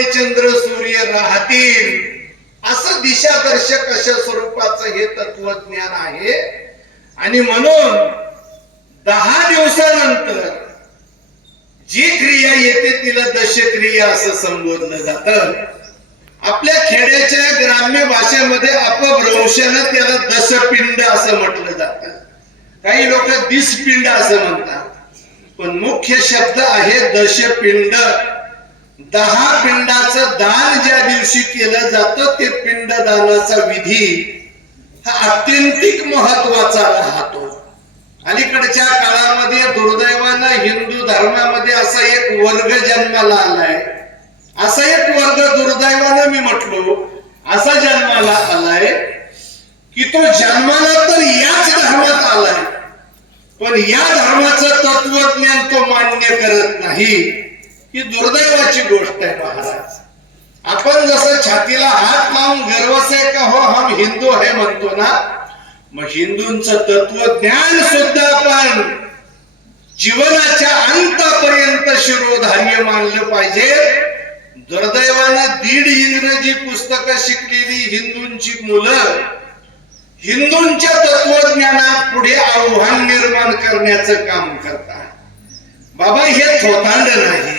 प्रमाणे चंद्र सूर्य राहतील असं दिशादर्शक अशा स्वरूपाचं हे तत्वज्ञान आहे. आणि म्हणून 10 दिवसानंतर जी क्रिया येते तिला दशक्रिया असं संबोधलं जातं. आपल्या खेड्याच्या ग्राम्य भाषेमध्ये अपभ्रंशानं त्याला दशपिंड असं म्हटलं जातं. काही लोक दिसपिंड असं म्हणतात, पण मुख्य शब्द आहे दशपिंड. 10 पिंडाचं दान ज्या दिवशी केलं जातं ते पिंडदानाचा विधी हा अत्यंतिक महत्वाचा राहतो. अलीकडच्या काळामध्ये दुर्दैवानं हिंदू धर्मामध्ये असा एक वर्ग जन्माला आलाय. असा एक वर्ग दुर्दैवानं मी म्हटलो असा जन्माला आलाय की तो जन्माला तर याच धर्मात आलाय, पण या धर्माचं तत्वज्ञान तो मान्य करत नाही. ही दुर्दैवाची गोष्ट आहे महाराज. आपण जसं छातीला हात लावून गर्व से का हो हम हिंदू है म्हणतो ना, मग हिंदूंचं तत्वज्ञान सुद्धा आपण जीवनाच्या अंतापर्यंत शिरोधार्य मानलं पाहिजे. दुर्दैवानं 1.5 इंग्रजी पुस्तकं शिकलेली हिंदूंची मुलं हिंदूंच्या तत्वज्ञानात पुढे आव्हान निर्माण करण्याचं काम करतात. बाबा हे थोतांड नाही,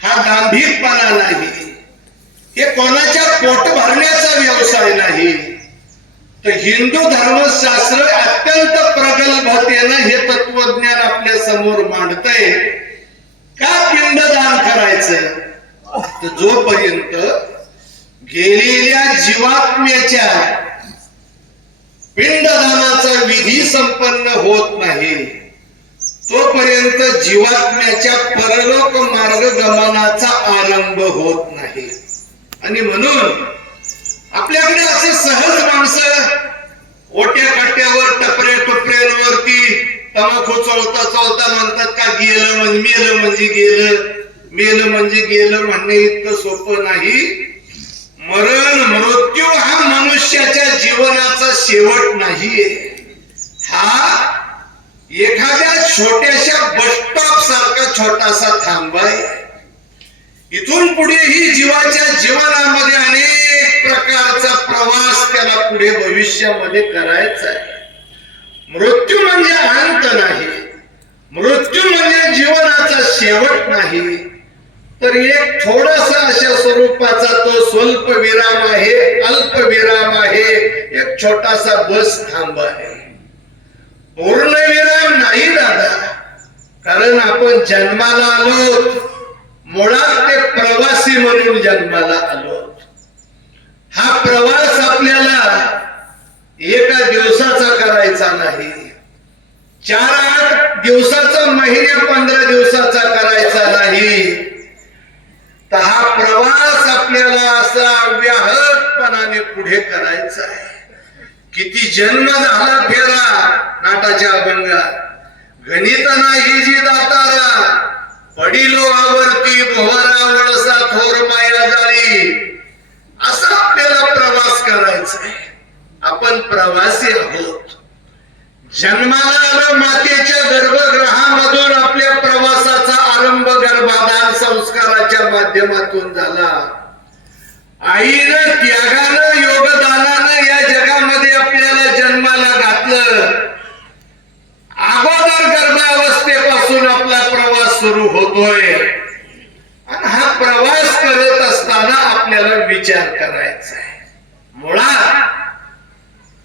हा गांभीरपणा नाही, हे कोणाच्या पोट भरण्याचा व्यवसाय नाही. तर हिंदू धर्मशास्त्र अत्यंत प्रगल्भतेनं हे तत्वज्ञान आपल्या समोर मांडतंय. का पिंडदान करायचं? तर जोपर्यंत गेलेल्या जीवात्म्याच्या पिंडदानाचा विधी संपन्न होत नाही तोपर्यंत जीवात्म्याच्या परलोक मार्ग गमनाचा आरंभ होत नाही. आणि म्हणून आपल्याकडे असे सहज माणसं ओट्या काट्यावर टपऱ्या टुपऱ्यांवरती तमाखू चोळता चोळता म्हणतात का गेलं म्हणजे मेलं म्हणजे गेलं, मेलं म्हणजे गेलं म्हणणे इतकं सोपं नाही. मरण मृत्यू हा मनुष्याच्या जीवनाचा शेवट नाहीये. हा एखाद्या छोट्याशा बस स्टॉप सारखा छोटासा थांबा आहे. इथून पुढे ही जीवाच्या जीवनामध्ये अनेक प्रकारचा प्रवास त्याला पुढे भविष्यामध्ये करायचा आहे. मृत्यू म्हणजे अंत नाही, मृत्यू म्हणजे जीवनाचा शेवट नाही, तर एक थोडासा अशा स्वरूपाचा तो स्वल्प विराम आहे, अल्प विराम आहे, एक छोटासा बस थांब आहे. पूर्ण विराम नाही दादा, कारण आपण जन्माला आलो मुळात ते प्रवासी म्हणून जन्माला आलो. हा प्रवास आपल्याला एका दिवसाचा करायचा नाही, 4-8 दिवसाचा, महिने 15 दिवसाचा करायचा नाही. तर हा प्रवास आपल्याला असा व्याहतपणाने पुढे करायचा आहे. किती जन्म झाला फेरा नाटाच्या अभंगात, गणित नाही जी दातारा, पडिलो आवर्ती भोवरा वळसा थोर माया जाळी. असा आपल्याला प्रवास करायचा आहे. आपण प्रवासी आहोत. जन्माला आलो मातेच्या गर्भगृहामधून आपल्या प्रवासाचा आरंभ गर्भाधान संस्काराच्या माध्यमातून झाला. आईनं त्यागानं योगदानानं या जगामध्ये आपल्याला जन्माला घातलं. अगोदर गर्भावस्थेपासून आपला प्रवास सुरू होतोय. आणि हा प्रवास करत असताना आपल्याला विचार करायचा आहे. मुळात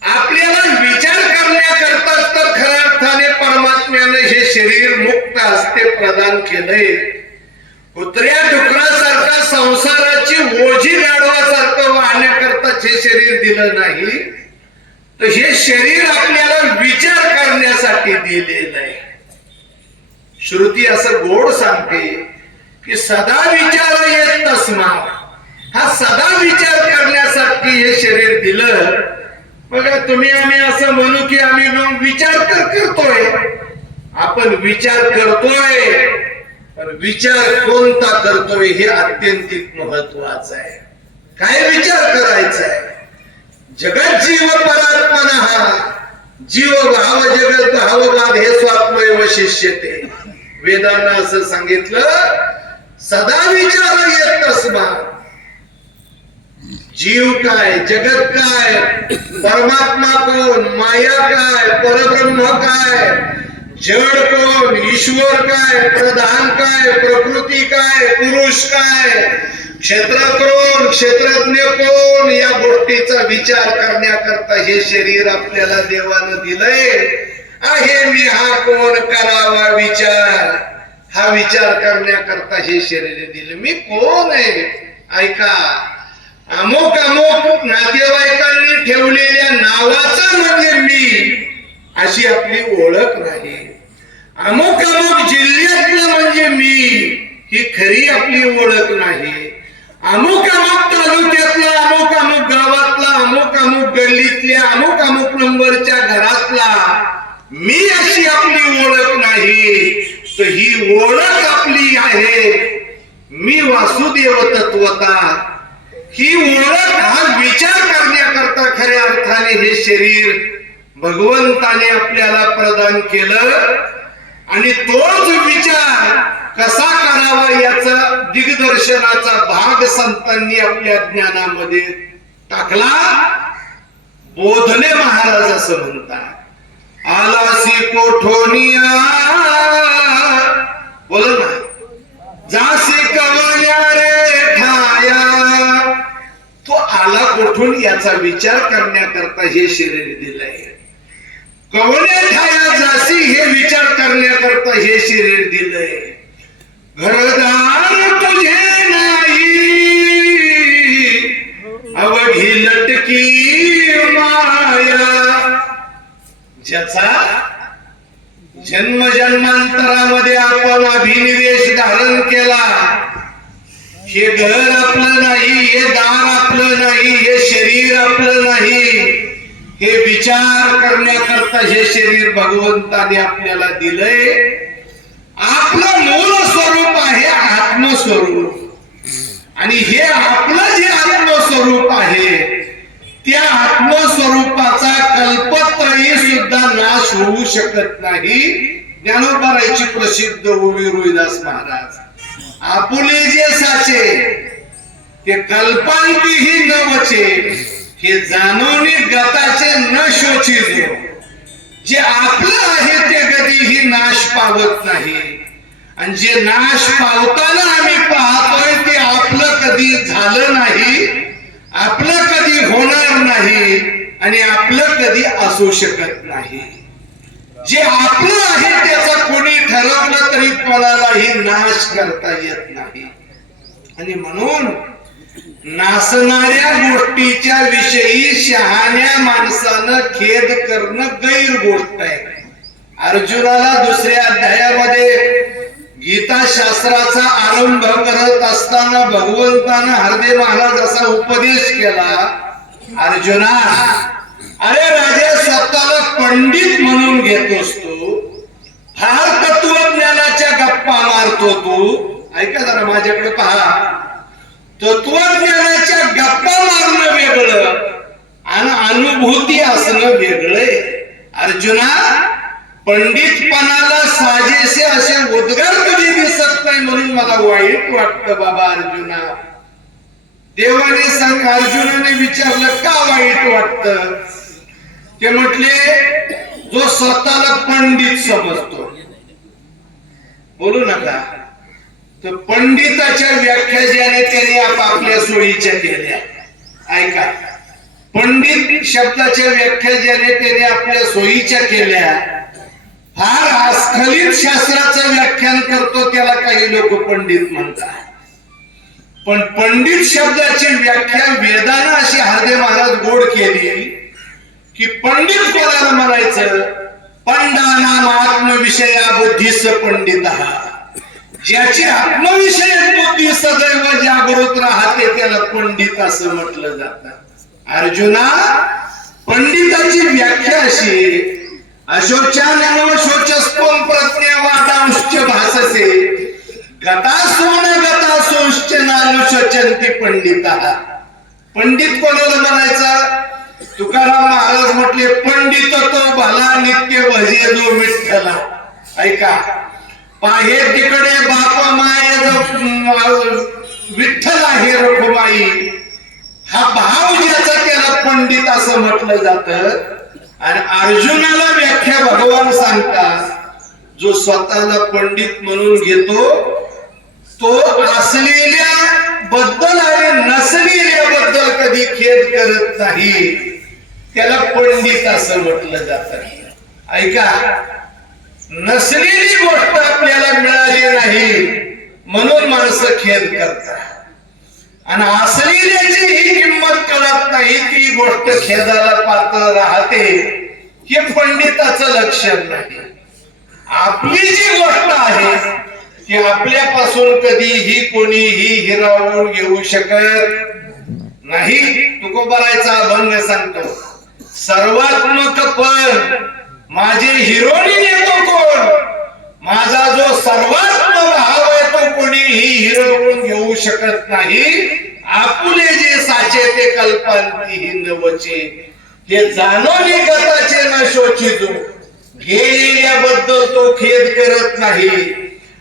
आपल्याला विचार करण्याकरताच तर खऱ्या अर्थाने परमात्म्याने हे शरीर मुक्त हस्ते प्रदान केलंय. कुत्र्या डुकरासारखा संसाराची ओझी गाढवासारखं वाहण्याकरताच हे शरीर दिलं नाही, तर हे शरीर आपल्याला विचार करण्यासाठी दिलेलं आहे. श्रुती असं गोड सांगते की सदा विचार येत तस्मा. हा सदा विचार करण्यासाठी हे शरीर दिलं. बघा तुम्ही आम्ही असं म्हणू की आम्ही विचार तर करतोय, आपण विचार करतोय, पण विचार कोणता करतोय हे अत्यंतिक महत्वाचं आहे. काय विचार करायचा आहे? जगत जीव परात्मना हा जीव भाव जगत भाववाद हे स्वात्मैव शिष्यते. वेदांना असं सांगितलं सदा विचार येत तस्मा जीव काय, जगत काय, परमात्मा कोण, माया काय, परब्रह्म काय, जड कोण, ईश्वर काय, प्रधान काय, प्रकृती काय, पुरुष काय, क्षेत्र कोण, क्षेत्रज्ञ कोण, या गोष्टीचा विचार करण्याकरता हे शरीर आपल्याला देवानं दिलंय. आहे मी हा कोण, करावा विचार. हा विचार करण्याकरता हे शरीर दिले. मी कोण आहे ऐका. अमुक अमुक नातेवाईकांनी ठेवलेल्या नावाचा म्हणजे मी अशी आपली ओळख नाही. अमुक अमुक जिल्ह्यातलं म्हणजे मी ही खरी आपली ओळख नाही. अमुक अमुक तालुक्यातला, अमुक अमुक गावातला, अमुक अमुक गल्लीतल्या, अमुक अमुक नंबरच्या घरातला मी अशी आपली ओळख नाही. तर ही ओळख आपली आहे मी वासुदेव तत्वता. ही ओळख हा विचार करण्याकरता खऱ्या अर्थाने हे शरीर भगवंताने आपल्याला प्रदान केलं. आणि तोच विचार कसा करावा याचा दिग्दर्शनाचा भाग संतांनी आपल्या ज्ञानामध्ये टाकला. बोधले महाराज असं म्हणतात, आलासी कोठोनिया बोल ना, जासी कवल्या रे ठाया. तो आला कोठून याचा विचार करण्याकरता हे शरीर दिलंय. कवल्या ठाया जासी हे विचार करण्याकरता हे शरीर दिलंय. घरदार तुझे नाही अवघी लटकी माया. ज्याचा जन्म जन्मांतरामध्ये आपण अभिनिवेश धारण केला. हे घर आपलं नाही, हे दार आपलं नाही, हे शरीर आपलं नाही. हे विचार करण्याकरता हे शरीर भगवंताने आपल्याला दिलंय. आपलं मूळ स्वरूप आहे आत्मस्वरूप. आणि हे आपलं जे आत्मस्वरूप आहे त्या आत्मस्वरूपाचा कल्पत्रयी सुद्धा नाश होऊ शकत नाही. ज्ञानोबारायची प्रसिद्ध ओवी रोहिदास महाराज, आपुले जे साचे ते कल्पांतीही न वचे, हे जाणवणी गताचे न शोचिजो. जे आपलं आहे ते कधीही नाश पावत नाही. आणि जे नाश पावताना आम्ही पाहतोय ते आपलं कधी झालं नाही, आपलं कधी होणार नाही आणि आपलं कधी असू शकत नाही. जे आपलं आहे त्याचा कोणी ठरवलं तरी कोणालाही नाश करता येत नाही. आणि म्हणून नासणाऱ्या गोष्टीच्या विषयी शहाण्या माणसानं खेद करणं गैर गोष्ट आहे. अर्जुनाला दुसऱ्या अध्यायामध्ये गीता शास्त्राचा आरंभ करत असताना भगवंतानं हरदेव महाराज असा उपदेश केला, अर्जुना अरे राजा स्वतःला पंडित म्हणून घेतोस तू, फार तत्वज्ञानाच्या गप्पा मारतो तू. ऐका जरा माझ्याकडे पहा. तत्वज्ञानाच्या गप्पा मारणं वेगळं आणि अनुभूती असणं वेगळं. अर्जुना पंडितपणाला साजेसे असे उद्गार कधी दिसत नाही म्हणून मला वाईट वाटतं बाबा अर्जुना. देवाने सांग अर्जुनाने विचारलं का वाईट वाटतं. ते म्हटले जो स्वतःला पंडित समजतो, बोलू नका, तर पंडिताच्या व्याख्या ज्याने त्याने आपापल्या सोयीच्या केल्या. ऐका, पंडित शब्दाच्या व्याख्या ज्याने त्याने आपल्या सोयीच्या केल्या. फार अस्खलित शास्त्राचं व्याख्यान करतो त्याला काही लोक पंडित म्हणतात. पण पंडित शब्दाची व्याख्या वेदानं अशी हरदेव महाराज गोड केली की पंडित कोणाला म्हणायचं, पंडानाम आत्मविषया बुद्धीस पंडित. ज्याची आत्मविषय बुद्धी सदैव जागृत राहते त्याला पंडित असं म्हटलं जातं. अर्जुना पंडिताची व्याख्या अशी, अशोचानव शोचस्पम प्रज्ञावादांश्च भाससे गतासोन गतासोश्च नानुशोचन्ति पंडितः. पंडित कोणाला म्हणायचा. तुकाराम महाराज म्हटले पंडित तो भला नित्य भजे जो विठ्ठला. ऐका, पाहे तिकडे बाप माय विठ्ठल आहे रखुमाई, हा भाव ज्याचा त्याला पंडित असं म्हटलं जातं. आणि अर्जुनाला व्याख्या भगवान सांगतात, जो स्वतःला पंडित म्हणून घेतो तो असलेल्या बद्दल आणि नसलेल्या बद्दल कधी खेद करत नाही, त्याला पंडित असं म्हटलं जातं. ऐका, नसलेली गोष्ट आपल्याला मिळाली नाही म्हणून माणसं खेद करतात, आणि असलेल्याची ही किंमत कळत नाही, ती गोष्ट खेदाला पात्र राहते, हे पंडिताचं लक्षण नाही. आपली जी गोष्ट आहे ती आपल्यापासून कधीही कोणीही हिरावून घेऊ शकत नाही. तुकोबारायचा अभंग सांगतो, सर्वात्मक पण माझे हिरोनी येतो कोण, माझा जो सर्वात्म भाव आहे तो कोणीही हिरवून घेऊ शकत नाही. आपुले जे साचे ते कल्पांती नवचे, हे जाणोनी गताचे न शोचितो, गेलेल्याबद्दल तो खेद करत नाही,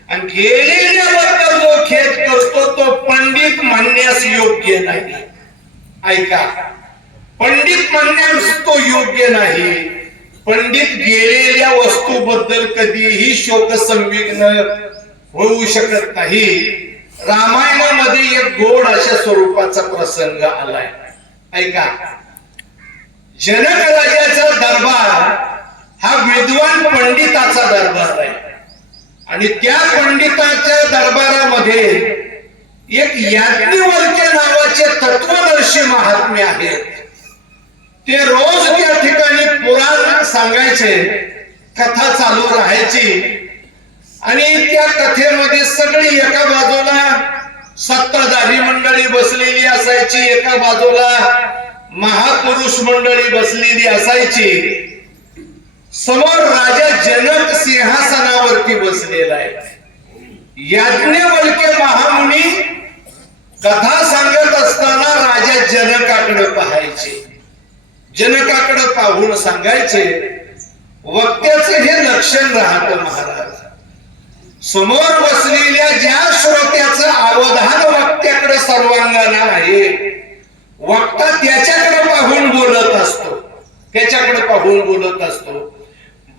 आणि गेलेल्याबद्दल जो खेद करतो तो पंडित म्हणण्यास योग्य नाही. ऐका, पंडित म्हणण्यास तो योग्य नाही. पंडित गेलेल्या वस्तूबद्दल कधीही शोक संविग्न होऊ शकत नाही. रामायणामध्ये एक गोड अशा स्वरूपाचा प्रसंग आलाय. ऐका, जनक राजाचा दरबार हा विद्वान पंडिताचा दरबार आहे, आणि त्या पंडिताच्या दरबारामध्ये एक याज्ञवल्क्य नावाचे तत्वदर्शी महात्मे आहेत. ते रोज त्या ठिकाणी पुराण सांगायचे, कथा चालू राहायची, आणि त्या कथेमध्ये सगळी एका बाजूला सत्ताधारी मंडळी बसलेली असायची, एका बाजूला महापुरुष मंडळी बसलेली असायची. समोर राजा जनक सिंहासनावरती बसलेला आहे. याज्ञवल्क्य महामुनी कथा सांगत असताना राजा जनकाकडे पाहायचे, जनकाकडे पाहून सांगायचे. वक्त्याचं हे लक्षण राहतं महाराज, समोर बसलेल्या ज्या श्रोत्याचं अवधान वक्त्याकडे सर्वांगाने आहे, वक्ता त्याच्याकडे पाहून बोलत असतो, त्याच्याकडे पाहून बोलत असतो.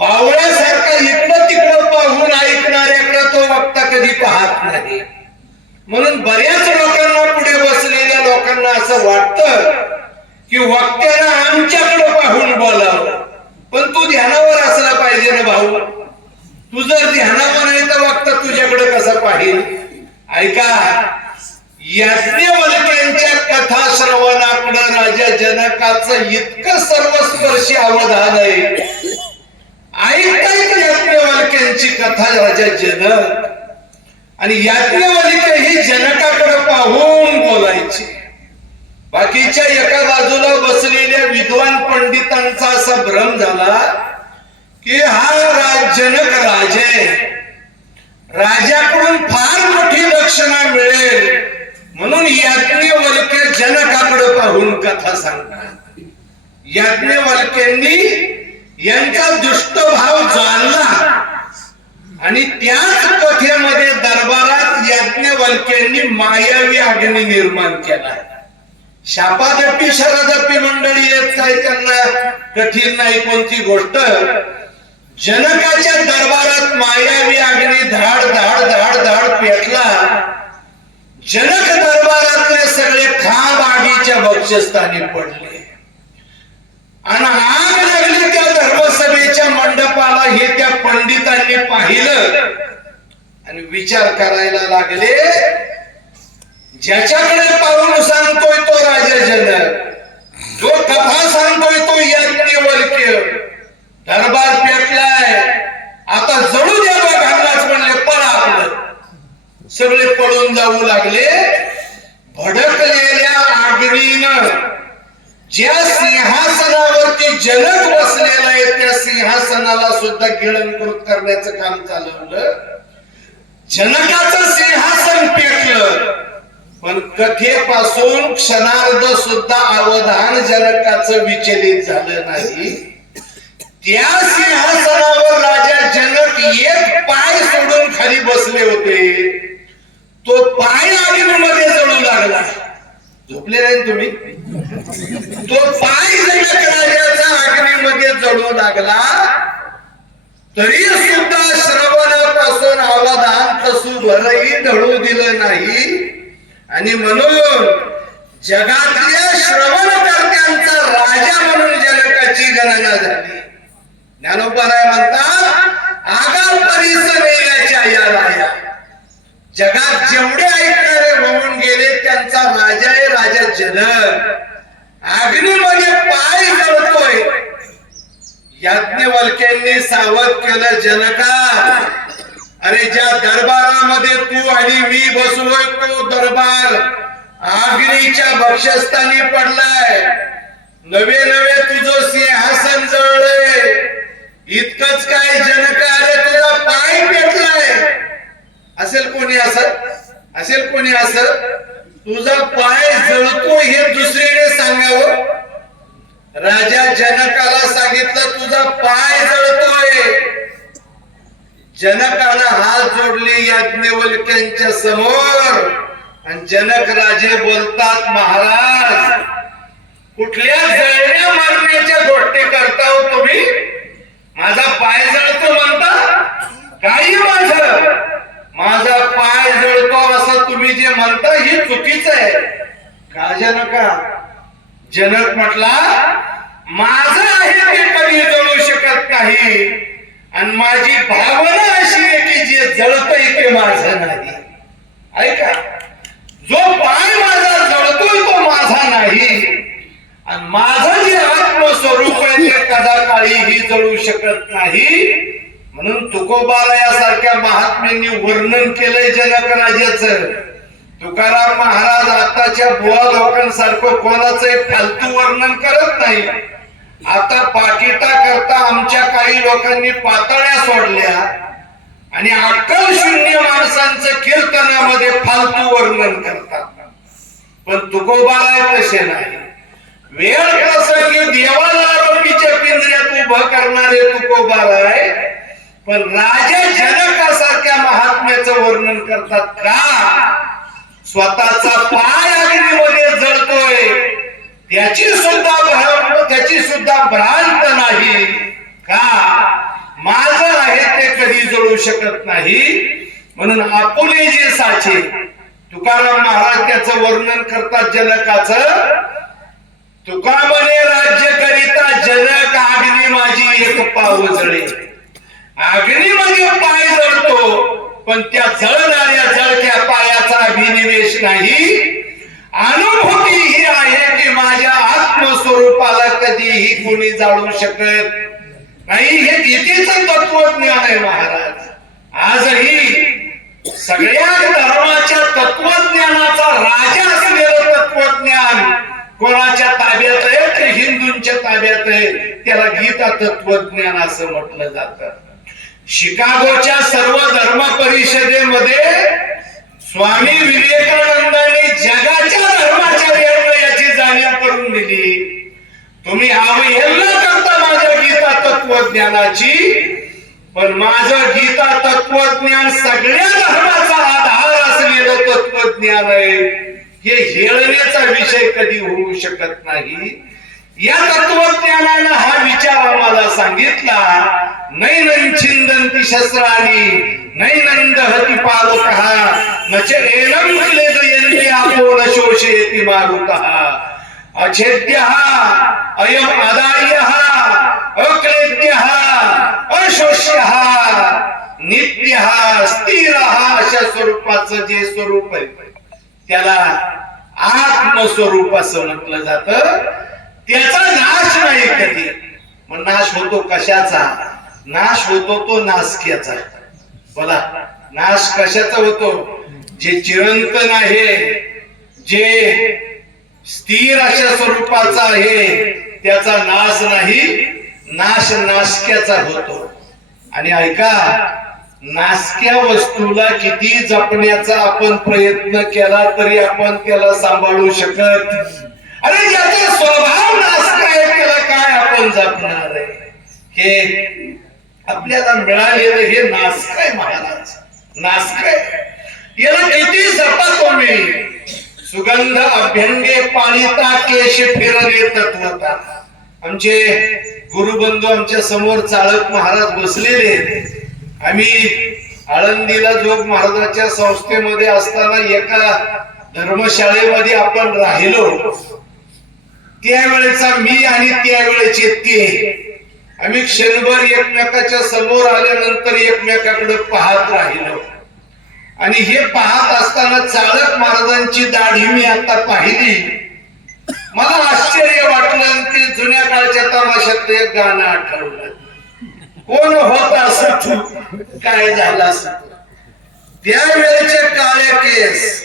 बावळ्यासारखा इकडं तिकडं पाहून ऐकणाऱ्याकडे तो वक्ता कधी पाहत नाही. म्हणून बऱ्याच लोकांना, पुढे बसलेल्या लोकांना असं वाटतं की वक्त्यानं आमच्याकडे पाहून बोलावं, पण तू ध्यानावर असला पाहिजे ना भाऊ. तू जर ध्यानावर नाही तर वक्ता तुझ्याकडे कसा पाहिल. ऐका, याज्ञवल्क्यांच्या कथा श्रवणाकडे राजा जनकाचं इतकं सर्वस्पर्शी अवधान आहे. ऐकतायत याज्ञवल्क्यांची कथा राजा जनक, आणि याज्ञवल्क्य ही जनकाकडे पाहून बोलायची. बाकीच्या एका बाजूला बसलेल्या विद्वान पंडितांचा असा भ्रम झाला की हा जनक राजा आहे, राजाकडून फार मोठी दक्षिणा मिळेल, म्हणून याज्ञवल्क्य जनकाकडे पाहून कथा सांगतात. याज्ञवल्क्यांनी यांचा दुष्ट भाव जाणला, आणि त्याच कथेमध्ये दरबारात याज्ञवल्क्यांनी मायावी अग्नी निर्माण केला. शापादपी शरदपी मंडळी येत काय, त्यांना कठीण नाही कोणती गोष्ट. जनकाच्या दरबारात मायावी अग्नी धाड धाड धाड धाड पेटला. जनक दरबारातले सगळे खांब आगीच्या बक्षस्थानी पडले, आणि आग लागली त्या धर्मसभेच्या मंडपाला. हे त्या पंडितांनी पाहिलं आणि विचार करायला लागले. ज्याच्याकडे पाहून सांगतोय तो राजा जनक, जो कथा सांगतोय तो याज्ञवल्क्य. दरबार पेटलाय, आता जळू द्या घाललाच म्हणले, पळा आपलं. सगळे पळून जाऊ लागले. भडकलेल्या आगीनं ज्या सिंहासनावरती जनक बसलेला आहे त्या सिंहासनाला सुद्धा गिळंकृत करण्याचं काम चालवलं. जनकाचं सिंहासन पेटलं, पण कथेपासून क्षणार्ध सुद्धा अवधान जनकाचं विचलित झालं नाही. त्या सिंहासनावर राजा जनक एक पाय सोडून खाली बसले होते. तो पाय अग्नीमध्ये जळू लागला. झोपले नाही तुम्ही? तो पाय जनक राजाचा अग्नीमध्ये जळू लागला. तरी सुद्धा श्रवणापासून अवधान सुभरही ढळू दिलं नाही. आणि म्हणून जगातल्या श्रवणकर्त्यांचा राजा म्हणून जनकाची गणना झाली. ज्ञानोबराय म्हणतात आगा परीस मेल्याच्या या राया. जगात जेवढे ऐकणारे होऊन गेले त्यांचा राजा आहे राजा जनक. अग्नीमध्ये पाय जळतोय. याज्ञवल्क्यांनी सावध केलं जनका, अरे ज्या दरबारामध्ये तू आणि मी बसलोय तो दरबार अग्नीच्या भक्षस्थानी पडलाय. नवे नवे तुझं सिंहासन जळलंय. इतकंच काय जनका, अरे तुझा पाय पेटलाय. असेल कोणी असं तुझा पाय जळतो हे दुसरीने सांगावं. राजा जनकाला सांगितलं तुझा पाय जळतोय. जनकानं हात जोडले याज्ञवल्क्यांच्या समोर आणि जनक राजे बोलतात महाराज कुठल्या जळण्या मारण्याच्या गोष्टी करता हो तुम्ही? माझा पाय जळतो म्हणता? काही माझा पाय जळतो असं तुम्ही जे म्हणता हे चुकीचं आहे का जनका? जनक म्हटला माझं आहे ते कधी जळू शकत नाही आणि माझी भावना अशी आहे की जे जळतंय ते माझं नाही. ऐका, जो पाय माझा जळतोय तो माझा नाही आणि माझं जे आत्मस्वरूप आहे ते कदाकाळीही जळू शकत नाही. म्हणून तुकोबाला यासारख्या महात्म्यांनी वर्णन केलंय जनक राजाचं. तुकाराम महाराज आताच्या बुवा लोकांसारखं कोणाचं फालतू वर्णन करत नाही. आता पाकिटा करता आमच्या काही लोकांनी पातळ्या सोडल्या आणि अक्कल शून्य माणसांचं कीर्तनामध्ये फालतू वर्णन करतात. पण तुकोबाला तसे नाही. वेळ प्रसंगी देवाला आरोपीच्या पिंजऱ्यात उभं करणारे तुकोबाराय पण राजा जनकासारख्या महात्म्याचं वर्णन करतात का? स्वतःचा पाय अग्नीमध्ये जळतोय त्याची सुद्धा भ्रांत नाही का? माझं आहे ते कधी जळू शकत नाही. म्हणून आपुले जे साचे तुकाराम महाराज त्याचं वर्णन करतात जनकाचं. तुका म्हणे राज्य करिता जनक अग्नी माझी एक पाव जळे. अग्नीमध्ये पाय जळतो पण त्या जळणाऱ्या जळत्या पायाचा अभिनिवेश नाही. अनुभूती ही आहे की माझ्या आत्मस्वरूपाला कधीही कोणी जाळू शकत नाही. हे गीतेचं तत्वज्ञान आहे महाराज. आजही सगळ्या धर्माच्या तत्वज्ञानाचा राजा असलेलं तत्वज्ञान कोणाच्या ताब्यात आहे तर हिंदूंच्या ताब्यात आहे. त्याला गीता तत्वज्ञान असं म्हटलं जातं. शिकागोच्या सर्व धर्म परिषदेमध्ये स्वामी विवेकानंदांनी जगाच्या धर्माचार्यांना याची जाणीव करून दिली. तुम्ही अवहेलना करता माझ्या गीता तत्वज्ञानाची पण माझं गीता तत्वज्ञान सगळ्या धर्माचा आधार असलेलं तत्वज्ञान आहे. हे हेळण्याचा विषय कधी होऊ शकत नाही. या तत्वज्ञानानं हा विचार आम्हाला सांगितला. नैनं छिंदन्ति शस्त्राणि नैनं दहति पावकः न च एनं क्लेदयन्ति आपो न शोषयति मारुतः अछेद्यः अयम् अदार्यः अक्लेद्यः अशोष्यः नित्यः स्थिरः अशा स्वरूपाचं जे स्वरूप आहे त्याला आत्मस्वरूप असं म्हटलं जातं. त्याचा नाश नाही कधी. मग नाश होतो कशाचा? नाश होतो तो नासक्याचा. बोला, नाश कशाचा होतो? जे चिरंतन आहे, जे स्थिर अशा स्वरूपाचा आहे त्याचा नाश नाही. नाश नासक्याचा होतो. आणि ऐका, नासक्या वस्तूला किती जपण्याचा आपण प्रयत्न केला तरी आपण त्याला सांभाळू शकत. अरे ज्याचा स्वभाव नासका आहे त्याला काय आपण जपणार आहे? हे आपल्याला मिळालेलं हे नासकय महाराज, नासकय. याला किती जपा तुम्ही. सुगंध अभ्यंगे पाळिता केश फिरले तत्वता. आमचे गुरुबंधू आमच्या समोर चाळक महाराज बसलेले. आम्ही आळंदीला जोग महाराजांच्या संस्थेमध्ये असताना एका धर्मशाळेमध्ये आपण राहिलो. त्यावेळेचा मी आणि त्यावेळेचे ते, आम्ही क्षणभर एकमेकाच्या समोर आल्यानंतर एकमेकाकडे पाहत राहिलो. आणि हे पाहत असताना चाळक महाराजांची दाढी मी आता पाहिली. मला आश्चर्य वाटलं. ते जुन्या काळच्या तमाशातलं एक गाणं आठवलं. कोण होत असं तू, काय झालं असं. त्यावेळेचे काळे केस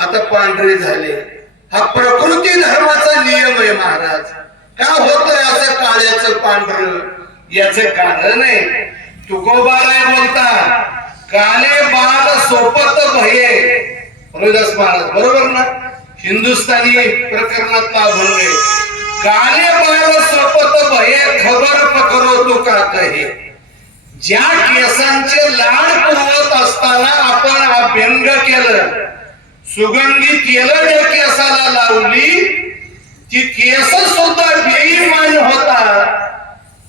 आता पांढरे झाले. हा प्रकृती धर्माचा नियम आहे महाराज. का होतंय असं काळ्याचं पांढरं, याच कारण आहे. तुकोबाराय बोलतात, काले बाल सोपत भये. रोहिदास महाराज बरोबर ना, हिंदुस्थानी प्रकरणातला अभंग आहे. काले बाल सोपत भये खबर पकरो तू का कहे. ज्या केसांचे लाड पुरवत असताना आपण अभ्यंग केलं, सुगंधी केलं, ज्या केसाला लावली ती केस सुद्धा बेईमान होता.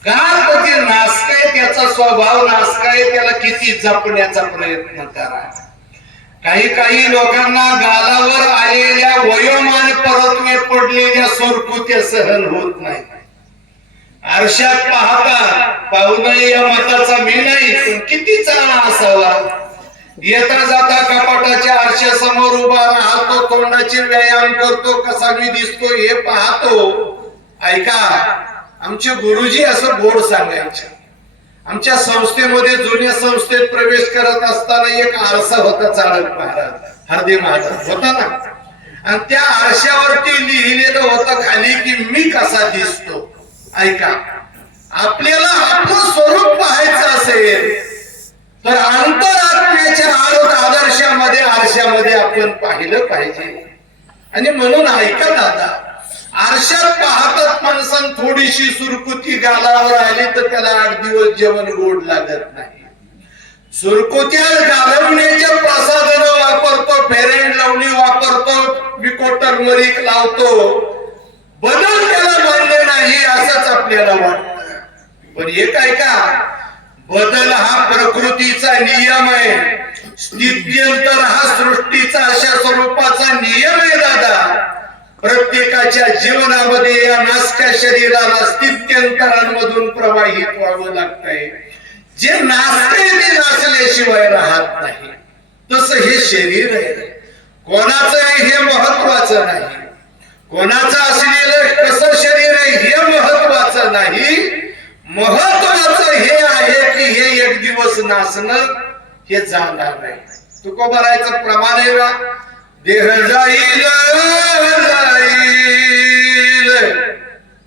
का तर ते नासकाय, त्याचा स्वभाव नासकाय. त्याला किती जपण्याचा प्रयत्न करा. काही लोकांना गालावर आलेल्या वयोमान परत्वे पडलेल्या सुरकुत्या सहन होत नाही. आरशात पाहता पाहू नये या मताचा मी नाही, पण किती चांगला असावा. येता जाता कपाटाच्या आरशासमोर उभा राहतो, तोंडाचे व्यायाम करतो, कसा मी दिसतो हे पाहतो. ऐका, आमचे गुरुजी असं गोड सांगायचे. आमच्या संस्थेमध्ये, जुन्या संस्थेत प्रवेश करत असताना एक आरसा होता. चाळक महाराज, हरदे महाराज होता ना, आणि त्या आरशावरती लिहिलेलं होतं खाली की मी कसा दिसतो. ऐका, आपल्याला आपलं स्वरूप पाहायचं असेल तर अंतरात्म्याच्या आदर्शामध्ये, आरशामध्ये आपण पाहिलं पाहिजे. आणि म्हणून ऐका दादा, आरशात पाहतात माणसां थोडीशी सुरकुती गालावर आली तर त्याला 8 दिवस जेवण गोड लागत नाही. सुरकुत्या घालवण्याच्या प्रसाधनं वापरतो, फेअर अँड लवली वापरतो, विकोटर मरीक लावतो, बदल त्याला मान्य नाही असंच आपल्याला वाटतं. पण एक ऐका, बदल हा प्रकृतीचा नियम आहे. स्थित्यंतर हा सृष्टीचा अशा स्वरूपाचा नियम आहे दादा. प्रत्येकाच्या जीवनामध्ये या नासक्या शरीराला स्थित्यंतरांमधून प्रवाहित व्हावं लागतंय. जे नाचते ते नाचल्याशिवाय राहत नाही. तसं हे शरीर आहे. कोणाचं आहे हे महत्वाचं नाही, कोणाचं असलेलं कसं शरीर आहे हे महत्वाचं नाही. महत्वाचं हे आहे की हे एक दिवस नाचणं, हे जाणार नाही. तुकोबारायचं प्रमाण आहे ना, देह जाईल जाईल.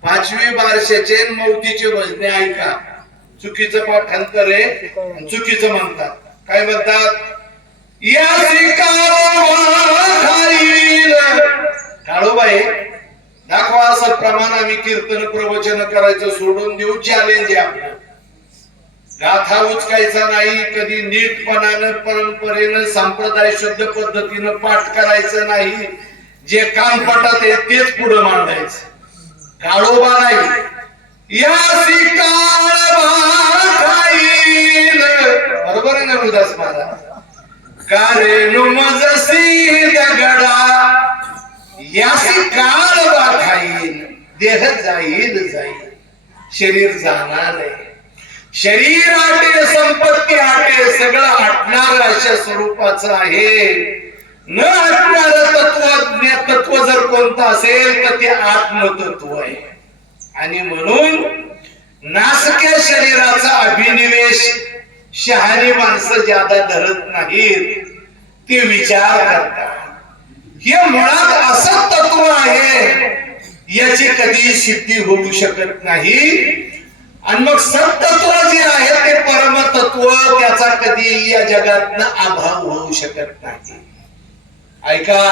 5वी बारशाचे मौतीचे भजने ऐका. चुकीचं पाठांतर आहे, चुकीचं म्हणतात. काय म्हणतात? या काळूबाई दाखवा असं प्रमाण. आम्ही कीर्तन प्रवचन करायचं सोडून देऊ. चॅलेंज आहे आपलं. गाथा उचकायचा नाही, कधी नीटपणानं, परंपरेनं, संप्रदाय शुद्ध पद्धतीनं पाठ करायचं नाही. जे काम पटत आहे तेच पुढे मांडायचं. काळोबा नाही. या बरोबर आहे ना उदास महाराज? कारेनु मजसी दगडा यासी काळ खाईल. देह जाईल जाईल, शरीर जाणार आहे. शरीर आटे, संपत्ती आटे, सगळं आटणार अशा स्वरूपाचं आहे. न आटणार तत्व जर कोणतं असेल तर ते आत्मतत्व आहे. आणि म्हणून नासक्या शरीराचा अभिनिवेश शहाणी माणसं ज्यादा धरत नाहीत, ते विचार करतात. हे मुळात असं तत्व आहे, याची कधी सिद्धी होऊ शकत नाही. आणि मग सत्तत्व जे आहे ते परमतत्व, त्याचा कधी या जगातनं अभाव होऊ शकत नाही. ऐका,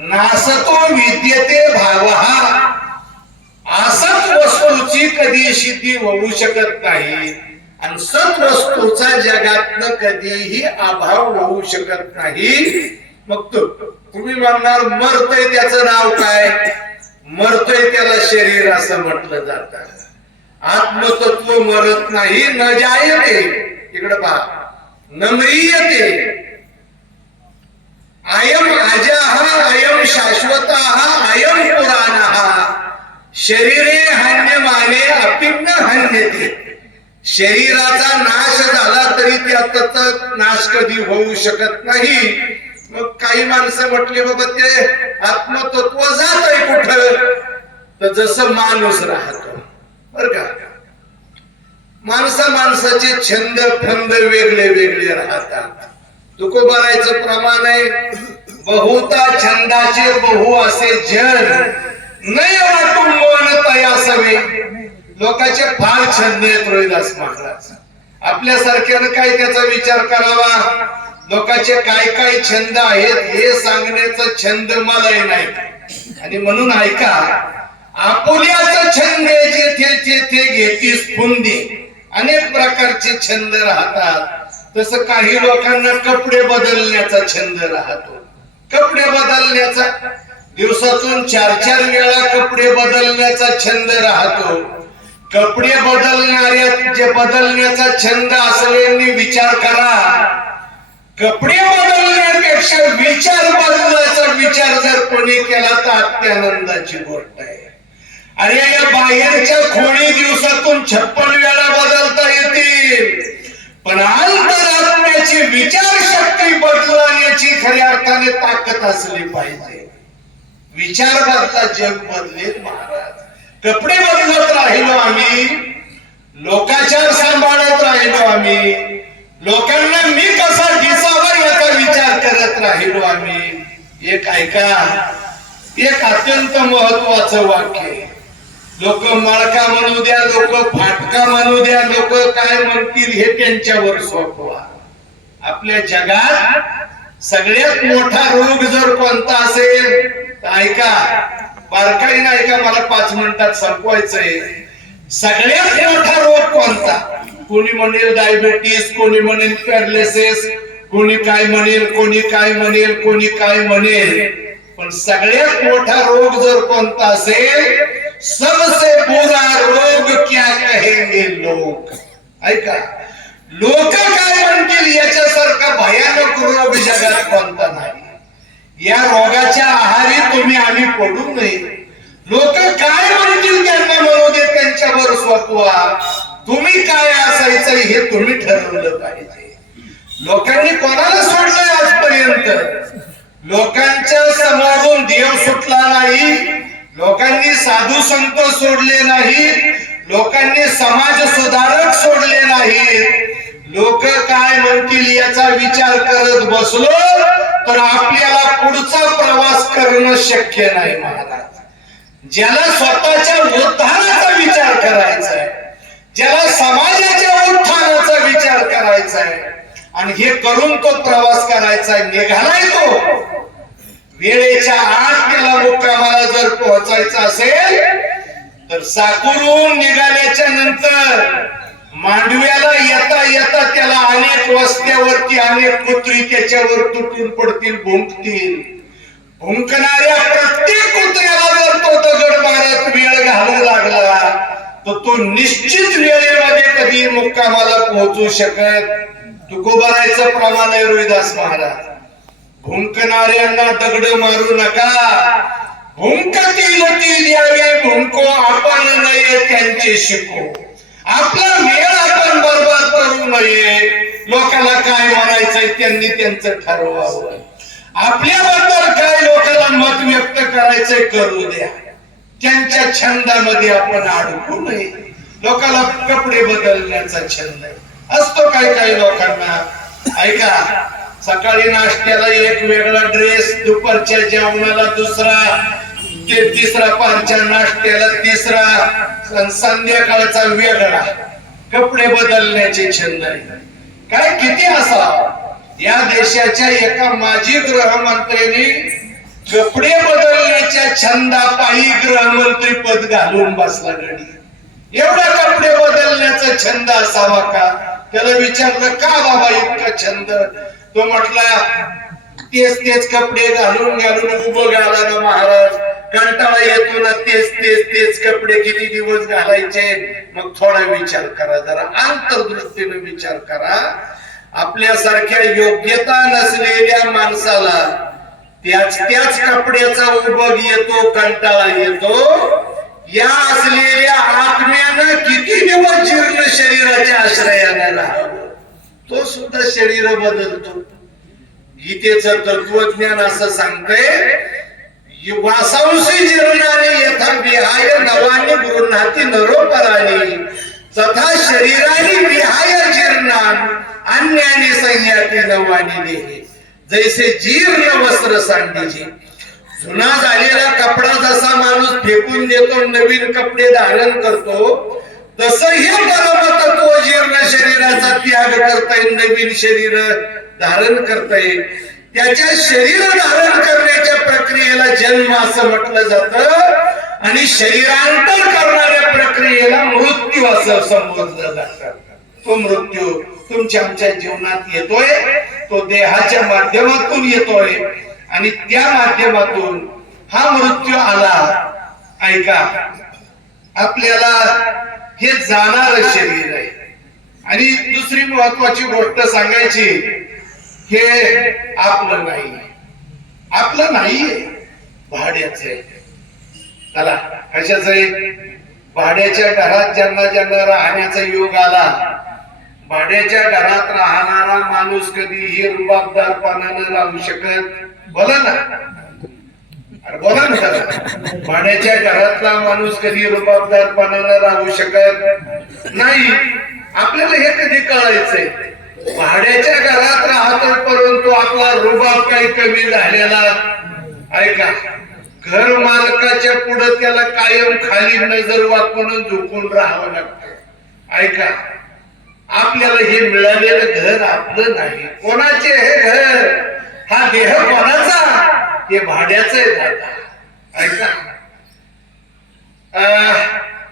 नासतो विद्यते भावहा. असत वस्तूची कधी सिद्धी होऊ शकत नाही आणि सद्वस्तूचा जगातनं कधीही अभाव होऊ शकत नाही. मग तुम्ही म्हणणार मरतय त्याचं नाव काय? मरतोय त्याला शरीर असं म्हटलं जातं. आत्मतत्व मरत नाही. न जायते, इकडे पहा, न म्रियते, अयम अजः अयम शाश्वतः अयम पुराणः शरीरे हन्यमाने अपिन्न हन्यते. शरीराचा नाश झाला तरी त्याचा नाश कधी होऊ शकत नाही. मग काही माणसं म्हटले बाबा ते आत्मतत्व जात आहे कुठं? तर जसं माणूस राहतो बर का, माणसाचे छंद फंद वेगळे वेगळे राहतात. तुकोबारायचं प्रमाण आहे, बहुता छंदाचे बहु असे जन नाही वाटून मन तयासवे. लोकांचे फार छंद आहेत रोहिदास महाराज. आपल्यासारख्यानं काय त्याचा विचार करावा? लोकांचे काय काय छंद आहेत हे सांगण्याचा छंद मलाही नाही. आणि म्हणून ऐका, आपुल्याचा छंद जेथे जेथे घेतीस फुंदी. अनेक प्रकारचे छंद राहतात. तसं काही लोकांना कपडे बदलण्याचा छंद राहतो. कपडे बदलण्याचा, दिवसातून 4-4 वेळा कपडे बदलण्याचा छंद राहतो. कपडे बदलणाऱ्या जे बदलण्याचा छंद असलेल्यांनी विचार करा. कपडे बदलण्यापेक्षा विचार बदलण्याचा विचार जर कोणी केला तर अत्यानंदाची गोष्ट आहे. अरे या बाहेरच्या खोडी दिवसातून 56 वेळा बदलता येतील, पण अंतरात्म्याची विचारशक्ती बदलण्याची खऱ्या अर्थाने ताकद असली पाहिजे. विचार बदला जग बदलेल महाराज. कपडे बदलत राहिलो आम्ही, लोकाचार सांभाळत राहिलो आम्ही, लोकांना मी कसा दिसावा याचा विचार करत राहिलो आम्ही. एक ऐका, एक अत्यंत महत्वाचं वाक्य. लोक मळका म्हणू द्या, लोक फाटका म्हणू द्या, लोक काय म्हणतील हे त्यांच्यावर सोपवा. आपल्या जगात सगळ्यात मोठा रोग जर कोणता असेल तर ऐका, बारकाईने ऐका, मला 5 मिनिटात संपवायचंय. सगळ्यात मोठा रोग कोणता? कोणी म्हणेल डायबिटीस, कोणी म्हणेल पॅरालिसिस, कोणी काय म्हणेल, कोणी काय म्हणेल, कोणी काय म्हणेल. पण सगळ्यात मोठा रोग जर कोणता असेल, सबसे बुरा रोग क्या कहेंगे लोक. ऐका, लोक काय म्हणतील याच्यासारखा भयानक रोग जगात कोणता नाही. या रोगाच्या आहारी तुम्ही आम्ही पडू नये. लोक काय म्हणतील त्यांना म्हणू दे, त्यांच्यावर स्वत्वा. तुम्ही काय असायचं हे तुम्ही ठरवलं पाहिजे. लोकांनी कोणाला सोडलंय आजपर्यंत? लोकांच्या समोरून देव सुटला नाही, लोकांनी साधू संत सोडले नाही, लोकांनी समाज सुधारक सोडले नाही. लोक काय म्हणतील याचा विचार करत बसलो तर आपल्याला पुढचा प्रवास करणं शक्य नाही महाराज. ज्याला स्वतःच्या उत्थानाचा विचार करायचा आहे, ज्याला समाजाच्या उत्थानाचा विचार करायचा आहे आणि हे करून तो प्रवास करायचा आहे, निघालाय तो. वेळेच्या आत त्याला मुक्कामाला जर पोहोचायचं असेल तर साकुरून निघाल्याच्या नंतर मांडव्याला येता येता त्याला अनेक वस्त्यावरती अनेक कुत्री त्याच्यावर तुटून पडतील, भुंकतील. भुंकणाऱ्या प्रत्येक कुत्र्याला जर तो दगड मारत वेळ घालू लागला तर तो निश्चित वेळेमध्ये कधी मुक्कामाला पोहोचू शकत. तुकोबारायचं प्रमाण आहे रोहिदास महाराज. भुंकणाऱ्यांना दगड मारू नका, भुंकतील ती द्यावे भुंको, आपण नये त्यांचे शिको. आपला वेळ आपण बर्बाद करू नये. लोकांना काय म्हणायचंय त्यांनी त्यांचं ठरवावं. आपल्याबद्दल काय लोकांना मत व्यक्त करायचंय करू द्या. त्यांच्या छंदामध्ये आपण अडकू नये. लोकांना कपडे बदलण्याचा छंद असतो काय काय लोकांना. ऐका, सकाळी नाश्त्याला एक वेगळा ड्रेस, दुपारच्या जेवणाला दुसरा, तिसरा पारच्या नाश्त्याला तिसरा, संध्याकाळचा वेगळा. कपडे बदलण्याचे छंद काय किती असावं. या देशाच्या एका माजी गृहमंत्र्यांनी कपडे बदलण्याच्या छंदापायी गृहमंत्री पद घालून बसला गडी. एवढा कपडे बदलण्याचा छंद असावा का? त्याला विचारलं का बाबा इतका छंद? तो म्हटला तेच तेच कपडे घालून घालून उभं घाला ना महाराज, कंटाळा येतो ना, तेच तेच तेच कपडे किती दिवस घालायचे? मग थोडा विचार करा, जरा अंतर्दृष्टीने विचार करा. आपल्यासारख्या योग्यता नसलेल्या माणसाला त्याच त्याच कपड्याचा उभग येतो, कंटाळा येतो. या असलेल्या आत्म्यानं किती दिवस जीर्ण शरीराच्या आश्रयाने राहावं? तो सुद्धा शरीर बदलतो. गीतेचं तत्वज्ञान असं सांगतंय, वासांशी जीर्णाने यथा विहाय नवानी गृह्णाती नरोपराणी तथा शरीराने विहाय जीर्णान अन्याने संयाती नवानी देहे. जैसे जीर्ण वस्त्र सांडीचे, जुना झालेला कपडा जसा माणूस फेकून देतो, नवीन कपडे धारण करतो, तसं हे परमतत्व जीर्ण शरीराचा त्याग करता येईल, नवीन शरीर धारण करता येईल. त्याच्या शरीर धारण करण्याच्या प्रक्रियेला जन्म असं म्हटलं जातं आणि शरीरांतर करणाऱ्या प्रक्रियेला मृत्यू असं संबोधलं जातं. तो मृत्यू तुमच्या आमच्या जीवनात येतोय, तो देहाच्या माध्यमातून येतोय आणि त्या माध्यमातून हा मृत्यू आला. ऐका, आपल्याला हे जाणार शरीर आहे. आणि दुसरी महत्वाची गोष्ट सांगायची, हे आपलं नाही, आपलं नाहीये, भाड्याचं आहे. चला, कशाचं आहे? भाड्याच्या घरात ज्यांना ज्यांना राहण्याचा योग आला, भाड्याच्या घरात राहणारा माणूस कधीही रुबाबदारपणानं राहू शकत? बोला ना, अरे बोला ना. भाड्याच्या घरातला माणूस कधी रुबाबदारपणानं राहू शकत नाही. आपल्याला हे कधी कळायचंय? भाड्याच्या घरात राहतो परंतु आपला रुबाब काही कमी झालेला. ऐका, घर मालकाच्या पुढे त्याला कायम खाली नजर वाकून झुकून राहावं लागतं. ऐका, आपल्याला हे मिळालेलं घर आपलं नाही. कोणाचे हे घर? हा देह कोणाचा? ते भाड्याचं आहे दादा. ऐका,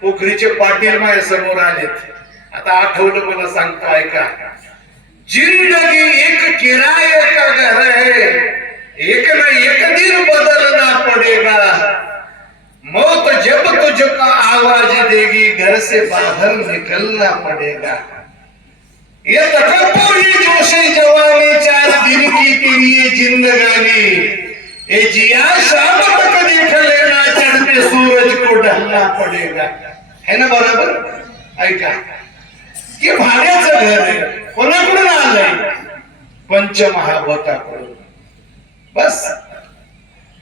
पोखरीचे पाटील माझ्या समोर आलेत. आता आठवलं मला, सांगतो ऐका. जिंदगी एक किराए का घर है, एक न एक दिन बदलना पड़ेगा. मौत जब तुझको आवाज देगी, घर से बाहर निकलना पड़ेगा. ये तकब्बुरी जोशी जवानी, 4 दिन की तेरी ये जिंदगानी, ये जिया शाम तक देख लेना, चढ़ते सूरज को ढलना पड़ेगा. है ना बरोबर? ऐका, हे भाड्याचं घर आहे. कोणाकडून आलंय? पंचमहाभूताकडून. बस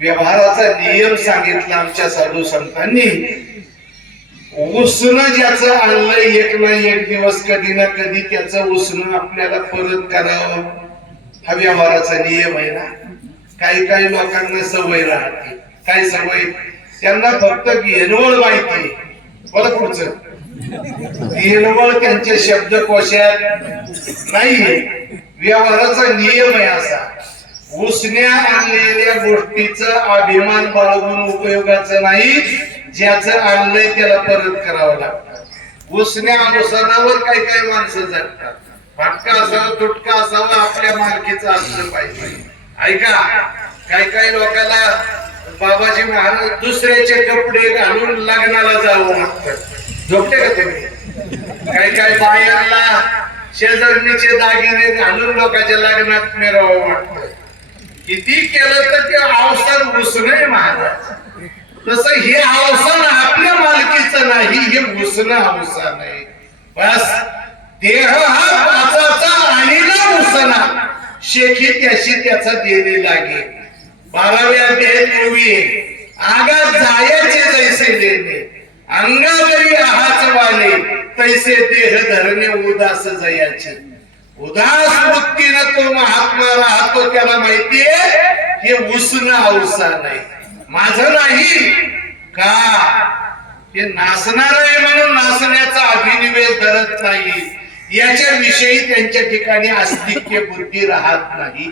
व्यवहाराचा नियम सांगितला आमच्या साधू संतांनी. उसनं ज्याचं आणलंय, एक ना एक दिवस कधी ना कधी त्याचं उसनं आपल्याला परत करावं, हा व्यवहाराचा नियम आहे ना. काही काही लोकांना सवय राहते. काय सवय? त्यांना फक्त घेणवळ माहिती. बरं, पुढचं घेणवळ त्यांच्या शब्दकोशात नाही. व्यवहाराचा नियम आहे असा, उसण्या आणलेल्या गोष्टीचं अभिमान बाळगून उपयोगाचं नाही. ज्याचं आणलंय त्याला परत करावं लागतं. उसण्या अनुसारावर काही काही माणसं जगतात. फाटका असावं, तुटका असावं, आपल्या मालकीचं असलं पाहिजे. ऐका, काही काही लोकांना बाबाजी महाराज दुसऱ्याचे कपडे घालून लग्नाला जावं लागतं. झोपते का तुम्ही? काही काही बायांना शेजारणीचे दागिने घालून लोकांच्या लग्नात मिरवावं वाटतं. किती केलं तर ते अवसर उसणं महाराज. तसं हे अवसान आपल्या मालकीचं नाही, हे उसणं अवसान आहे. बस देह हा पाचाचा आणि ना उसणा, शेखी त्याशी त्याचा देणे लागे. 12व्या अध्यायात ओवी, आगात जायचे जैसे देणे, अंगावरी आहाच वाले, तैसे देह धरणे उदास जयाचे. उदास वृत्तीनं तो महात्मा राहतो, त्याला माहितीये हे उसणं अवसान आहे, माझं नाही. का? हे नासणार आहे म्हणून नासण्याचा अभिनिवेश धरत नाही. याच्या विषयी त्यांच्या ठिकाणी अस्तित्व बुद्धी राहत नाही.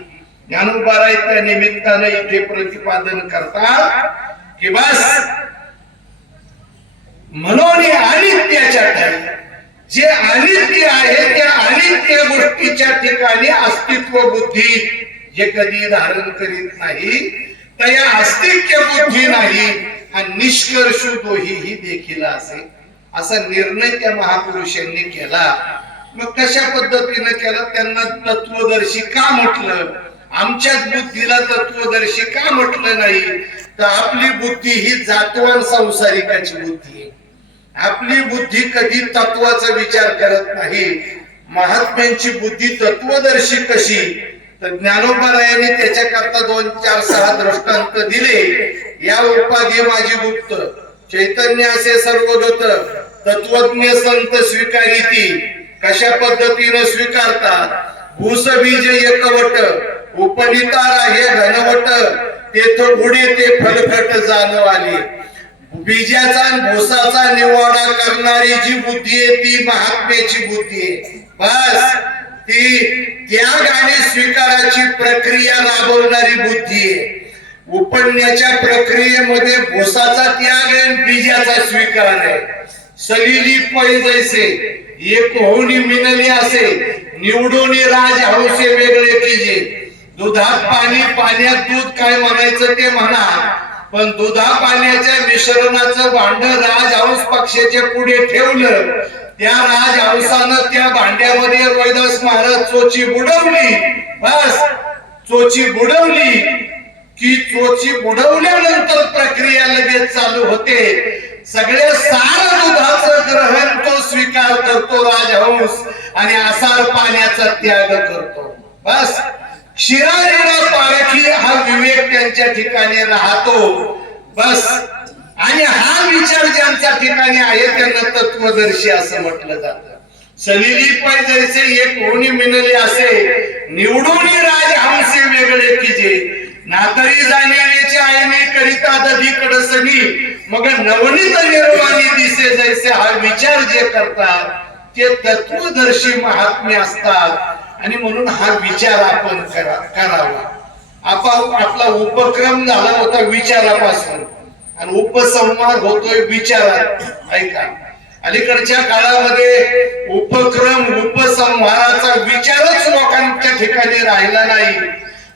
ज्ञानोबा त्या निमित्तानं इथे प्रतिपादन करतात की बस म्हणून आणि अनित्याच्या ठाई जे अनित्य आहे त्या अनित्य गोष्टीच्या ठिकाणी अस्तित्व बुद्धी जे कधी धारण करीत नाही तर या अस्तित्व बुद्धी नाही हा निष्कर्ष दोही देखील असे असा निर्णय त्या महापुरुषांनी केला. मग कशा पद्धतीने केला? त्यांना तत्वदर्शी का म्हटलं? आमच्याच बुद्धीला तत्वदर्शी का म्हटलं नाही? तर आपली बुद्धी ही जातवान संसारिकाची बुद्धी आहे. आपली बुद्धी कधी तत्वाचा विचार करत नाही. महात्म्यांची बुद्धी तत्वदर्शी कशी? तर ज्ञानोबारायांनी त्याच्याकरता 2, 4, 6 दृष्टांत दिले. या उपाधी माझी गुप्त चैतन्य असे सर्वगत तत्वज्ञ संत स्वीकारिती. कशा पद्धतीने स्वीकारतात? भूस बीज एकवट उपनिता राहे घनवट तेथ उडे ते फलफट जाणवाले. बीजाचा भूसाचा निवाडा करणारी जी बुद्धी आहे ती महात्म्याची बुद्धी आहे. बस ती त्याग आणि स्वीकाराची प्रक्रिया राबवणारी बुद्धी आहे. उपन्याच्या प्रक्रियेमध्ये भूसाचा त्याग आणि बीजाचा स्वीकार आहे. सलिली पै जैसे एक होऊन मिनली असे निवडून राज हौसे वेगळे कीजे. दुधात पाणी पाण्यात दूध काय म्हणायचं ते म्हणा, पण दुधा पाण्याच्या मिश्रणाचं भांड राजहंस पक्षाच्या पुढे ठेवलं. त्या राजहंसानं त्या भांड्यामध्ये रोहिदास महाराज चोची बुडवली. बस चोची बुडवली की चोची बुडवल्यानंतर प्रक्रिया लगेच चालू होते. सगळे सार दुधाचं ग्रहण तो स्वीकार करतो राजहंस आणि आसार पाण्याचा त्याग करतो. बस क्षीरारेला पारखी हा विवेक त्यांच्या ठिकाणी राहतो. बस आणि हा विचार ज्यांच्या ठिकाणी आहे त्यांना तत्वदर्शी असं म्हटलं जातं. सलिली पै जैसे एक होणी मिळाले असे निवडून राजहंसे वेगळे कीजे. नातरी जाण्याचे आईने करिता दधी कडसनी मग नवनीत निर्वाणी दिसे जैसे. हा विचार जे करतात ते तत्वदर्शी महात्मे असतात आणि म्हणून हा विचार आपण करावा. आपला उपक्रम झाला होता विचारापासून आणि उपसंवाद होतोय विचारात. ऐका, अलीकडच्या काळामध्ये उपक्रम उपसंहाराचा विचारच लोकांच्या ठिकाणी राहिला नाही.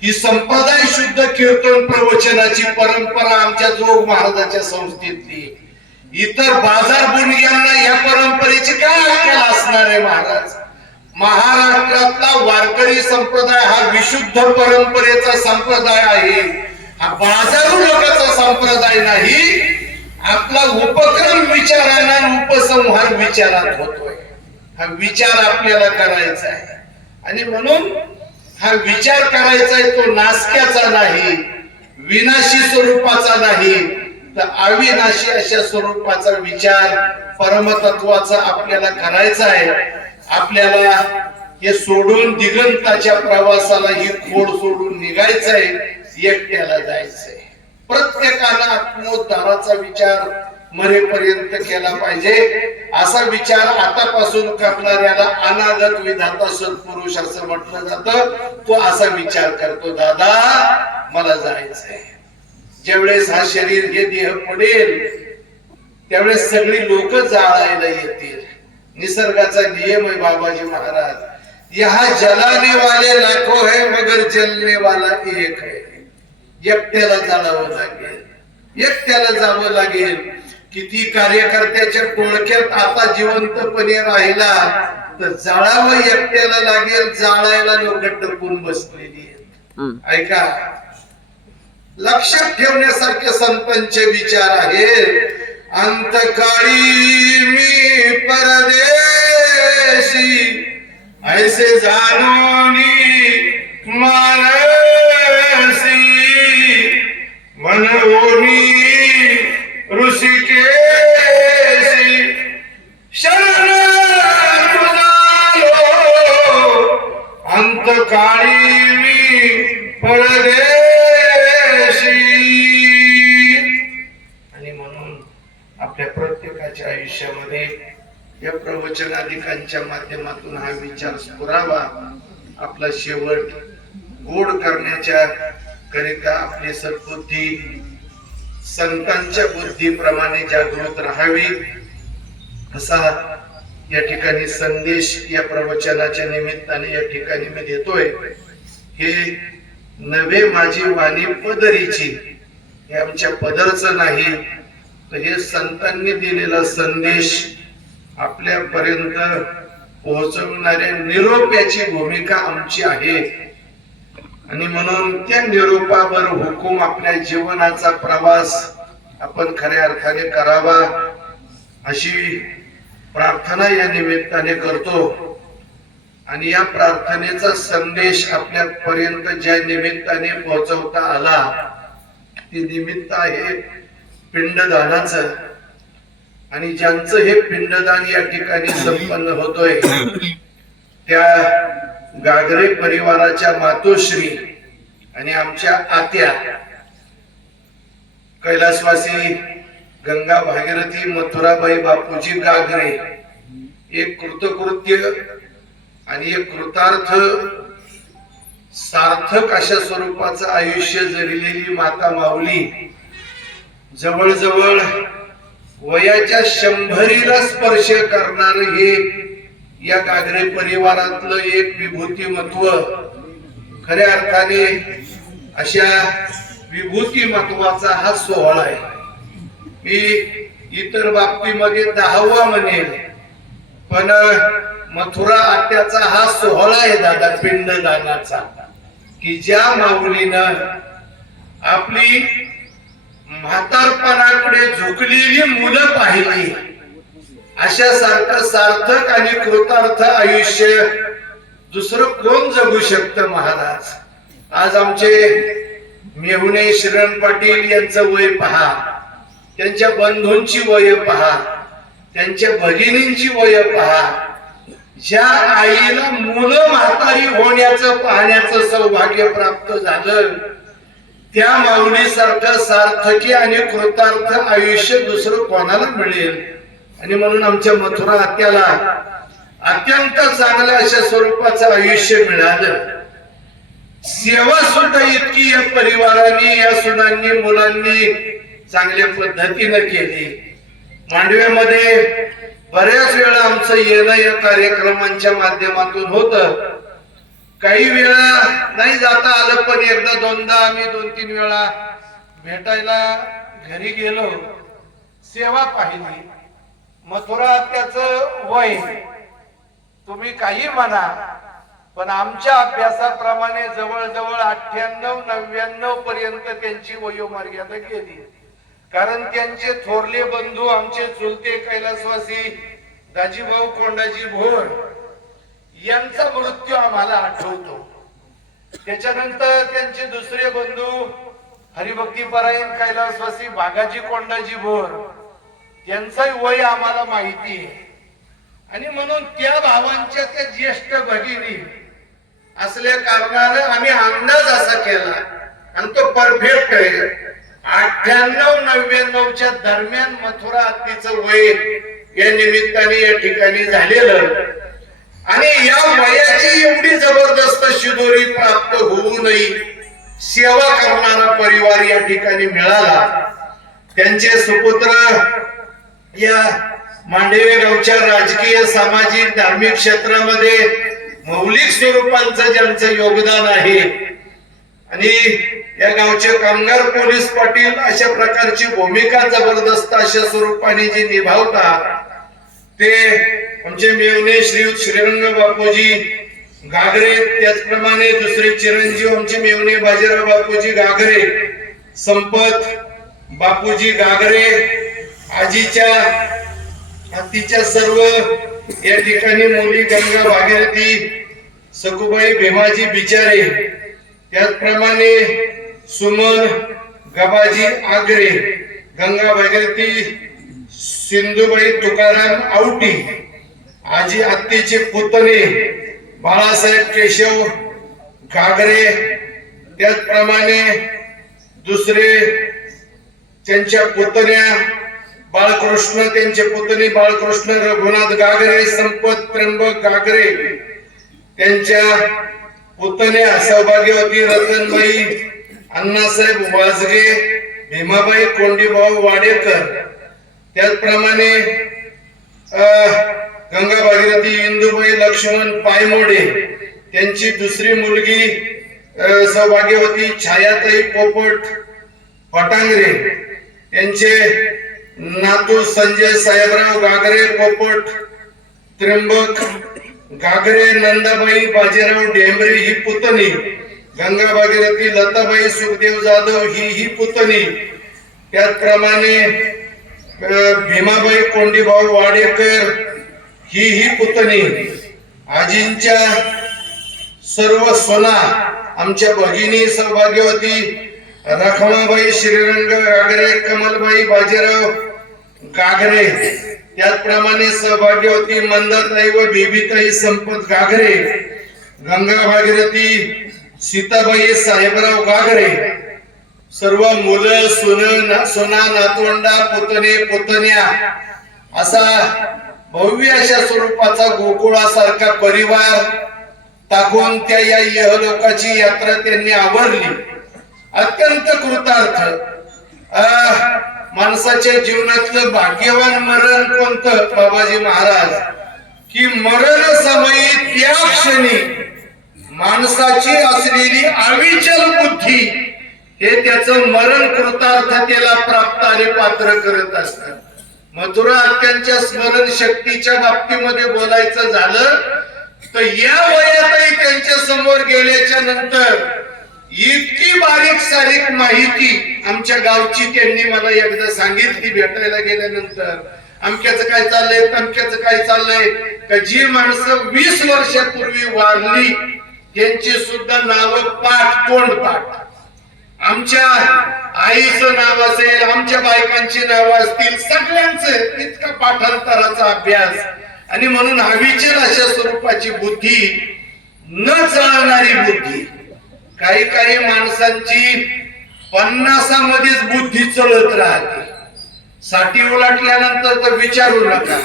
ही संप्रदाय शुद्ध कीर्तन प्रवचनाची परंपरा आमच्या जोग महाराजाच्या संस्थेतली. इतर बाजार बुणग्यांना या परंपरेची काय अक्कल असणार आहे? महाराष्ट्रातला वारकरी संप्रदाय हा विशुद्ध परंपरेचा संप्रदाय आहे. हा बाजारू लोकांचा संप्रदाय नाही. आपला उपक्रम विचारांना उपसंहार विचारात होतोय. हा विचार आपल्याला करायचा आहे आणि म्हणून हा विचार करायचा आहे तो नासक्याचा नाही, विनाशी स्वरूपाचा नाही, तर अविनाशी अशा स्वरूपाचा विचार परमतत्वाचा आपल्याला करायचा आहे. आपल्याला हे सोडून दिगंताच्या प्रवासाला ही खोड सोडून निघायचंय, एकट्याला जायचंय. प्रत्येकाला आत्मोद्धाराचा विचार मरेपर्यंत केला पाहिजे. असा विचार आतापासून करणाऱ्याला अनागत विधाता सत्पुरुष असं म्हटलं जातं. तो असा विचार करतो, दादा मला जायचंय. ज्यावेळेस हा शरीर हे देह पडेल त्यावेळेस सगळी लोक जाळायला येतील. निसर्गाचा नियम आहे बाबाजी महाराज, यहा जलाने वाले लाखो है मगर जलने वाला एक है. एकट्याला जाळावं लागेल, एकट्याला जावं लागेल. किती कार्यकर्त्याच्या टोळक्यात आता जिवंतपणे राहिला तर जाळावं एकट्याला लागेल. जाळायला लोक टपून बसलेली आहेत. ऐका, लक्षात ठेवण्यासारखे संतांचे विचार आहेत. अंतकाळी मी परदेशी ऐसे जानोनी मानसी मनोनी ऋषिकेशी शरण तुझालो अंतकाळी मी परदेशी. आणि म्हणून आपल्या प्रत्येकाच्या आयुष्यामध्ये या प्रवचनादिकांच्या माध्यमातून हा विचार स्फुरावा. आपला शेवट गोड करण्याच्या करिता आपली सद्बुद्धी संतांच्या बुद्धीप्रमाणे जागृत राहावी. असा या ठिकाणी संदेश या प्रवचनाच्या निमित्ताने या ठिकाणी मी देतोय. हे नवे माझी वाणी पदरीची, हे आमच्या पदरचं नाही, तर हे संतांनी दिलेला संदेश आपल्यापर्यंत पोहोचवणाऱ्या निरोप्याची भूमिका आमची आहे. आणि म्हणून त्या निरोपावर हुकूम आपल्या जीवनाचा प्रवास आपण खऱ्या अर्थाने करावा अशी प्रार्थना या निमित्ताने करतो. आणि या प्रार्थनेचा संदेश आपल्यापर्यंत ज्या निमित्ताने पोहोचवता आला ते निमित्त आहे पिंडदानाचं. आणि ज्यांचं हे पिंडदान या ठिकाणी संपन्न होतोय त्या गागरे परिवाराच्या मातोश्री आणि आमच्या आत्या कैलासवासी गंगा भागीरथी मथुराबाई बापूजी गागरे एक कृतकृत्य आणि एक कृतार्थ सार्थक अशा स्वरूपाचं आयुष्य जगलेली माता माऊली जवळजवळ वयाच्या 100ला स्पर्श करणार हे या गागरे परिवारातलं एक विभूतिमत्व. खऱ्या अर्थाने अशा विभूतिमत्वाचा हा सोहळा आहे. मी इतर बाबतीमध्ये 10वा म्हणेल, पण मथुरा आत्याचा हा सोहळा आहे दादा पिंडदानाचा, की ज्या माऊलीनं आपली म्हातारपणाकडे झुकलेली मुलं पाहिली अशा सारखं सार्थक आणि कृतार्थ आयुष्य दुसरं कोण जगू शकतं महाराज. आज आमचे मेहुणे श्रीरंग पाटील यांचं वय पहा, त्यांच्या बंधूंची वय पहा, त्यांच्या भगिनींची वय पहा. ज्या आईला मुलं म्हातारी होण्याचं पाहण्याचं सौभाग्य प्राप्त झालं त्या माऊलीसारखं सार्थकी आणि कृतार्थ आयुष्य दुसरं कोणाला मिळेल. आणि म्हणून आमच्या मथुरा आत्याला अत्यंत चांगल्या अशा स्वरूपाचं आयुष्य मिळालं. सेवा सुद्धा इतकी या परिवाराने या सुनांनी मुलांनी चांगल्या पद्धतीने केली. मांडव्यामध्ये बऱ्याच वेळा आमचं येणं या कार्यक्रमांच्या माध्यमातून होतं. काही वेळा नाही जाता आलं, पण एकदा दोनदा आम्ही 2-3 वेळा भेटायला घरी गेलो, सेवा पाहिली. मथुरा आत्याचं वय तुम्ही काही म्हणा, पण आमच्या अभ्यासाप्रमाणे जवळजवळ 98-99 पर्यंत त्यांची वयोमर्यादा गेली. कारण त्यांचे थोरले बंधू आमचे चुलते कैलासवासी दाजीभाऊ कोंडाजी भोर यांचा मृत्यू आम्हाला आठवतो. त्याच्यानंतर त्यांचे दुसरे बंधू हरिभक्तीपरायण कैलासवासी बागाजी कोंडाजी भोर यांचं वय आम्हाला माहिती आहे. आणि म्हणून त्या भावांच्या त्या ज्येष्ठ भगिनी असल्या कारणाने आम्ही अंदाज असा केला, आणि तो परफेक्ट आहे, 98-99च्या दरम्यान मथुरा आत्तीचं वय या निमित्ताने या ठिकाणी झालेलं. आणि या वयाची एवढी जबरदस्त शिदोरी प्राप्त होऊ नये सेवा करणारा परिवार या ठिकाणी मिळाला. त्यांचे सुपुत्र या मांडवे गावच्या राजकीय सामाजिक धार्मिक क्षेत्रामध्ये मौलिक स्वरूपांचं ज्यांचं योगदान आहे, आणि या गावचे कामगार पोलीस पाटील अशा प्रकारची भूमिका जबरदस्त अशा स्वरूपाने जी निभावतात ते आमचे मेवणे श्रीयुत श्रीरंग बापूजी गागरे, त्याचप्रमाणे दुसरे चिरंजीव आमचे मेवणे बाजीराव बापूजी गागरे, संपत बापूजी गागरे, आजीच्या हत्तीच्या सर्व या ठिकाणी मुली गंगा भागीरथी सकुबाई भीमाजी बिचारे, त्याचप्रमाणे सुमन गबाजी आगरे, गंगा भागीरथी सिंधुबाई तुकाराम आवटी, आजी आत्तीचे पुतणे बाळासाहेब केशव गागरे, त्याचप्रमाणे दुसरे त्यांच्या पुतण्या बाळकृष्ण, त्यांचे पुतणी बाळकृष्ण रघुनाथ गागरे, संपत त्र्यंबक गागरे, त्यांच्या पुतण्या सौभाग्यवती रतनबाई अण्णासाहेब वाजगे, भीमाबाई कोंडीभाऊ वाडेकर, त्याचप्रमाणे गंगा भागीरथी इंदुबाई लक्ष्मण पायमोडे, त्यांची दुसरी मुलगी सौभाग्यवती छायाताई पोपट फटांगरे, त्यांचे नातू संजय साहेबराव गागरे पोपट त्र्यंबक गागरे, नंदाबाई बाजीराव डेंबरे ही पुतणी, गंगा भागीरथी लताबाई सुखदेव जाधव ही पुतणी, त्याचप्रमाणे भीमाबाई कोंडीभाऊ वाडेकर ही पुतणी, आजींच्या सर्व सोना आमच्या भगिनी सौभाग्यवती रखमाबाई श्रीरंग गागरे, कमलबाई बाजीराव गागरे, त्याचप्रमाणे सौभाग्यवती मंदाताई व बेबीताई संपत गागरे, गंगा भागीरथी सीताबाई साहेबराव गागरे, सर्व मुलं सोना नातवंडा पुतणे पुतण्या असा भव्य अशा स्वरूपाचा गोकुळासारखा परिवार टाकून त्या या इहलोकाची यात्रा त्यांनी आवरली. अत्यंत कृतार्थ. माणसाच्या जीवनातलं भाग्यवान मरण कोणतं बाबाजी महाराज, की मरण समयी त्या क्षणी माणसाची असलेली अविचल बुद्धी हे त्याचं मरण कृतार्थतेला प्राप्त आणि पात्र करत असतात. मथुरा आत्यांच्या स्मरण शक्तीच्या बाबतीमध्ये बोलायचं झालं तर या वयातही त्यांच्या समोर गेल्याच्या नंतर इतकी बारीक सारीक माहिती आमच्या गावची त्यांनी मला एकदा सांगितली भेटायला गेल्यानंतर, अमक्याचं काय चाललंय तमक्याचं काय चाललंय, का जी माणसं 20 वर्षापूर्वी वारली त्यांची सुद्धा नावं पाठ तोंड पाठ. आमच्या आईचं नाव असेल, आमच्या बायकांची नावं असतील, सगळ्यांचं इतका पाठांतराचा अभ्यास. आणि म्हणून अविचल अशा स्वरूपाची बुद्धी, न चालणारी बुद्धी. काही काही माणसांची 50मध्येच बुद्धी चलत राहते, 60 उलटल्यानंतर तर विचारू नका.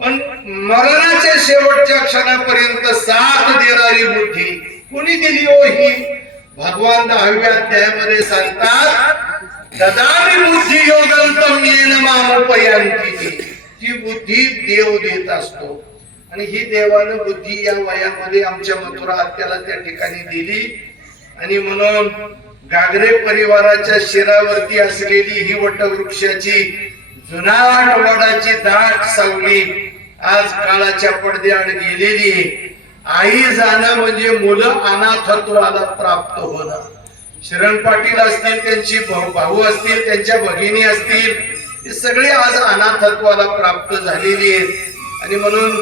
पण मरणाच्या शेवटच्या क्षणापर्यंत साथ देणारी बुद्धी कोणी दिली हो? ही भगवान 10व्या अध्यायामध्ये सांगतात, ददामि बुद्धी योगंतम येन मामुपयांती. ती बुद्धी देव देत असतो आणि ही देवानं बुद्धी या वयामध्ये आमच्या मथुरा आत्याला त्या ठिकाणी दिली. आणि म्हणून गागरे परिवाराच्या शिरावरती असलेली ही वटवृक्षाची जुनाट वडाची दाट सावली आज काळाच्या पडद्याआड गेलेली. आई जाणं म्हणजे मुलं अनाथत्वाला प्राप्त होणं. शरण पाटील असतील, त्यांची भाऊ असतील, त्यांच्या भगिनी असतील, हे सगळे आज अनाथत्वाला प्राप्त झालेली आहेत. आणि म्हणून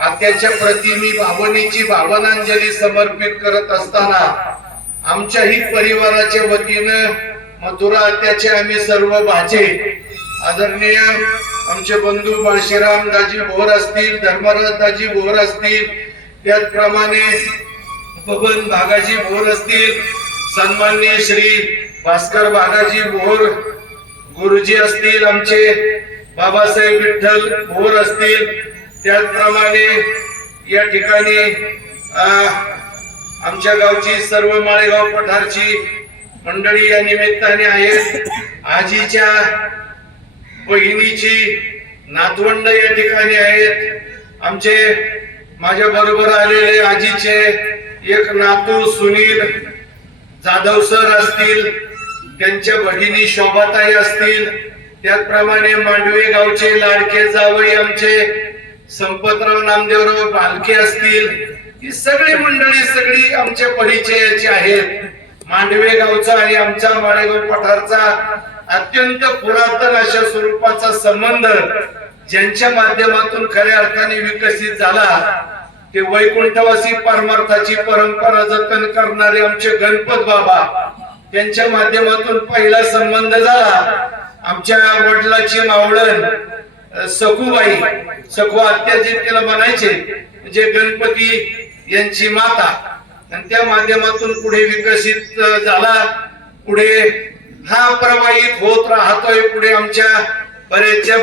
आत्याच्या प्रती मी भावनेची भावनांजली समर्पित करत असताना आमच्याही परिवाराच्या वतीनं मथुरा आत्याचे आम्ही सर्व भाचे आदरणीय आमचे बंधू बाळशीराम दाजी भोर असतील, धर्मराज दाजी भोर असतील, त्याचप्रमाणे बबन भागाजी भोर असतील, सन्माननीय श्री भास्कर भागाजी भोर गुरुजी असतील, आमचे बाबासाहेब विठ्ठल भोर असतील, त्याचप्रमाणे या ठिकाणी आमच्या गावची सर्व माळेगाव पठारची मंडळी या निमित्ताने आहेत. आजीच्या बहिणीची नातवंड या ठिकाणी आहेत. आमचे माझ्या बरोबर आलेले आजीचे एक नातू सुनील जाधव सर असतील, त्यांच्या भगिनी शोभाताई असतील, त्याचप्रमाणे मांडवे गावचे लाडके जावई आमचे संपतराव नामदेवराव बालके असतील. ही सगळी मंडळी सगळी आमच्या परिचयाची आहेत. मांडवे गावचा आणि आमच्या माळेगाव पठारचा अत्यंत पुरातन अशा स्वरूपाचा संबंध ज्यांच्या माध्यमातून खऱ्या अर्थाने विकसित झाला ते वैकुंठवासी परमार्थाची परंपरा जतन करणारे आमचे गणपत बाबा, त्यांच्या माध्यमातून पहिला संबंध झाला. आमच्या वडिलाची मावळण सखूबाई, सखू आत्या जे तिला म्हणायचे, म्हणजे गणपती यांची माता, आणि त्या माध्यमातून पुढे विकसित झाला. पुढे हा प्रवाहित होत राहतोय. पुढे आमच्या बरेचशा